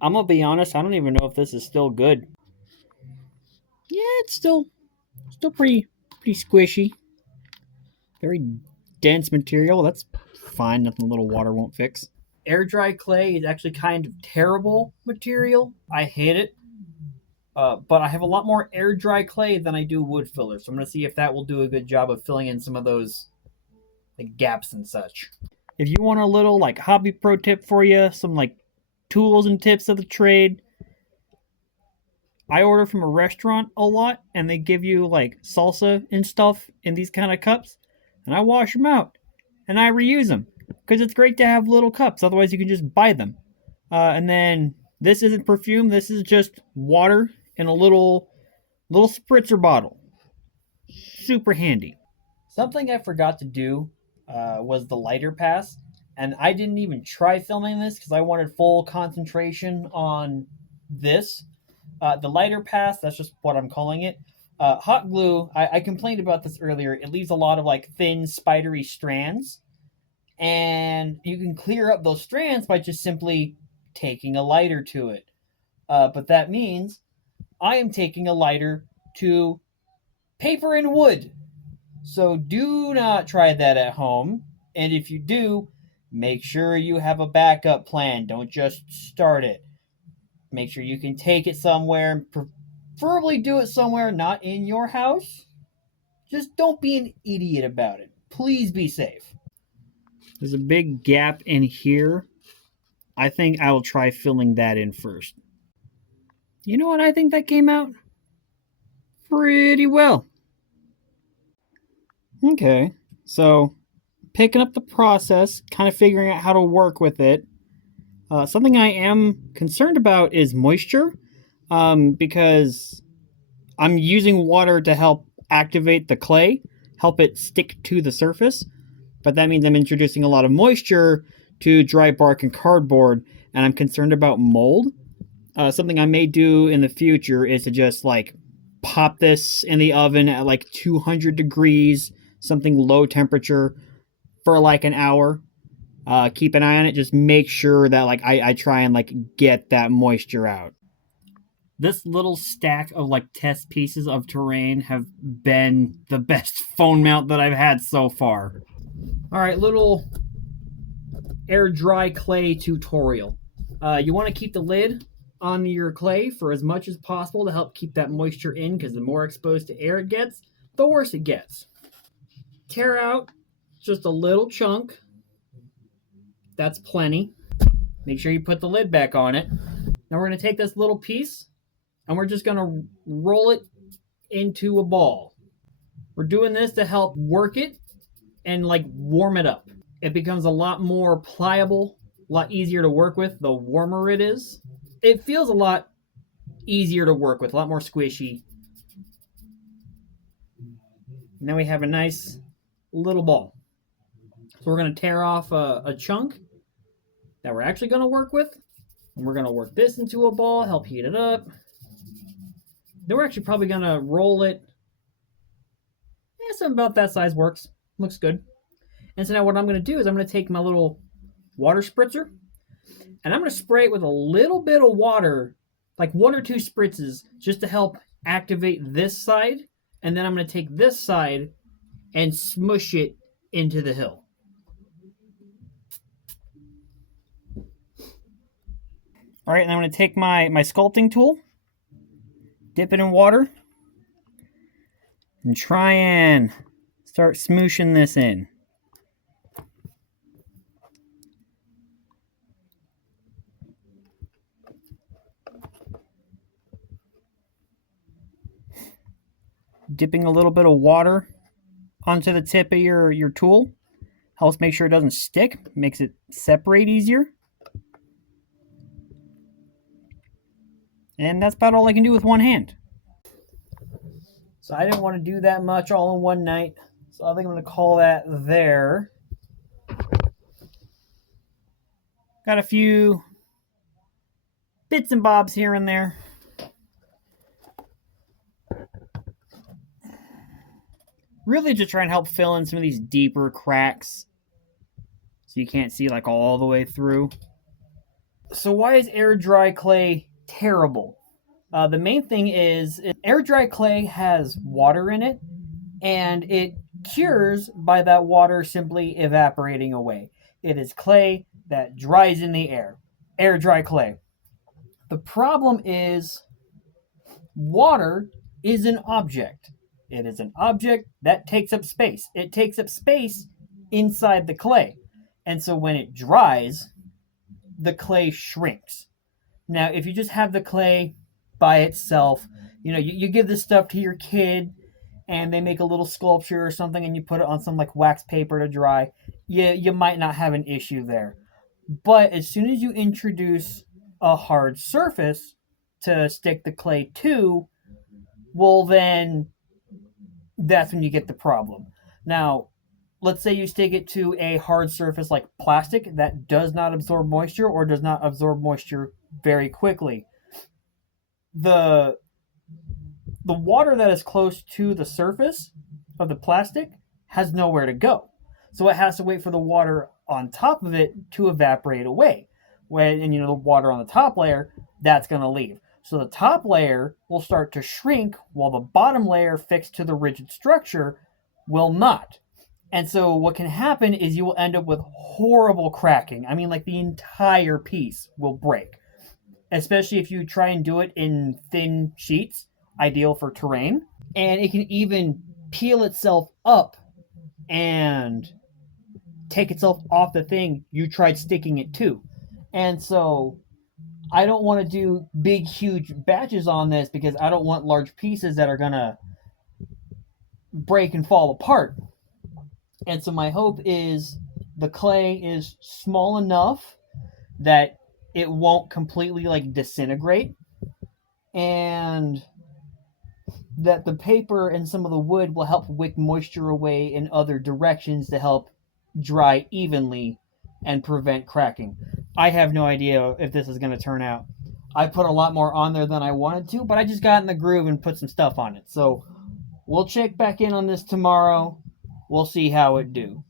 I'm gonna be honest, I don't even know if this is still good. Yeah, it's still pretty squishy. Very dense material. That's fine. Nothing a little water won't fix. Air dry clay is actually kind of terrible material. I hate it. But I have a lot more air dry clay than I do wood filler, so I'm gonna see if that will do a good job of filling in some of those like gaps and such. If you want a little like hobby pro tip for you, some like tools and tips of the trade, I order from a restaurant a lot, and they give you like salsa and stuff in these kind of cups, and I wash them out and I reuse them because it's great to have little cups. Otherwise, you can just buy them. And then this isn't perfume. This is just water in a little spritzer bottle. Super handy. Something I forgot to do was the lighter pass, and I didn't even try filming this because I wanted full concentration on this. The lighter pass, that's just what I'm calling it. Hot glue, I complained about this earlier. It leaves a lot of like thin, spidery strands, and you can clear up those strands by just simply taking a lighter to it. But that means I am taking a lighter to paper and wood. So do not try that at home. And if you do, make sure you have a backup plan. Don't just start it. Make sure you can take it somewhere, preferably do it somewhere not in your house. Just don't be an idiot about it. Please be safe. There's a big gap in here. I think I will try filling that in first. You know what? I think that came out pretty well. Okay, so picking up the process, kind of figuring out how to work with it. Something I am concerned about is moisture, because I'm using water to help activate the clay, help it stick to the surface, but that means I'm introducing a lot of moisture to dry bark and cardboard, and I'm concerned about mold. Something I may do in the future is to just like pop this in the oven at like 200 degrees, something low temperature, for like an hour. Keep an eye on it. Just make sure that like I try and like get that moisture out. This little stack of like test pieces of terrain have been the best phone mount that I've had so far. All right, little air dry clay tutorial. You want to keep the lid on your clay for as much as possible to help keep that moisture in, because the more exposed to air it gets, the worse it gets. Tear out just a little chunk. That's plenty. Make sure you put the lid back on it. Now we're going to take this little piece and we're just going to roll it into a ball. We're doing this to help work it and like warm it up. It becomes a lot more pliable, a lot easier to work with the warmer it is. It feels a lot easier to work with, a lot more squishy. Now we have a nice little ball. So we're going to tear off a chunk that we're actually going to work with. And we're going to work this into a ball, help heat it up. Then we're actually probably going to roll it. Something about that size works. Looks good. And so now what I'm going to do is I'm going to take my little water spritzer and I'm going to spray it with a little bit of water, like 1 or 2 spritzes, just to help activate this side. And then I'm going to take this side and smush it into the hill. All right, and I'm going to take my sculpting tool, dip it in water, and try and start smooshing this in. Dipping a little bit of water onto the tip of your tool helps make sure it doesn't stick, makes it separate easier. And that's about all I can do with one hand. So I didn't want to do that much all in one night, so I think I'm going to call that there. Got a few bits and bobs here and there. Really just try and help fill in some of these deeper cracks so you can't see like all the way through. So why is air dry clay terrible? The main thing is air dry clay has water in it, and it cures by that water simply evaporating away. It is clay that dries in the air. Air dry clay. The problem is water is an object. It is an object that takes up space. It takes up space inside the clay. And so when it dries, the clay shrinks. Now, if you just have the clay by itself, you give this stuff to your kid and they make a little sculpture or something and you put it on some like wax paper to dry, you might not have an issue there. But as soon as you introduce a hard surface to stick the clay to, well, then that's when you get the problem. Now, let's say you stick it to a hard surface like plastic that does not absorb moisture or does not absorb moisture very quickly. The water that is close to the surface of the plastic has nowhere to go. So it has to wait for the water on top of it to evaporate away. And the water on the top layer, that's going to leave. So the top layer will start to shrink while the bottom layer fixed to the rigid structure will not. And so what can happen is you will end up with horrible cracking. I mean, like the entire piece will break. Especially if you try and do it in thin sheets, ideal for terrain. And it can even peel itself up and take itself off the thing you tried sticking it to. And so I don't want to do big, huge batches on this because I don't want large pieces that are going to break and fall apart. And so my hope is the clay is small enough that it won't completely like disintegrate, and that the paper and some of the wood will help wick moisture away in other directions to help dry evenly and prevent cracking. I have no idea if this is going to turn out. I put a lot more on there than I wanted to, but I just got in the groove and put some stuff on it. So we'll check back in on this tomorrow. We'll see how it do.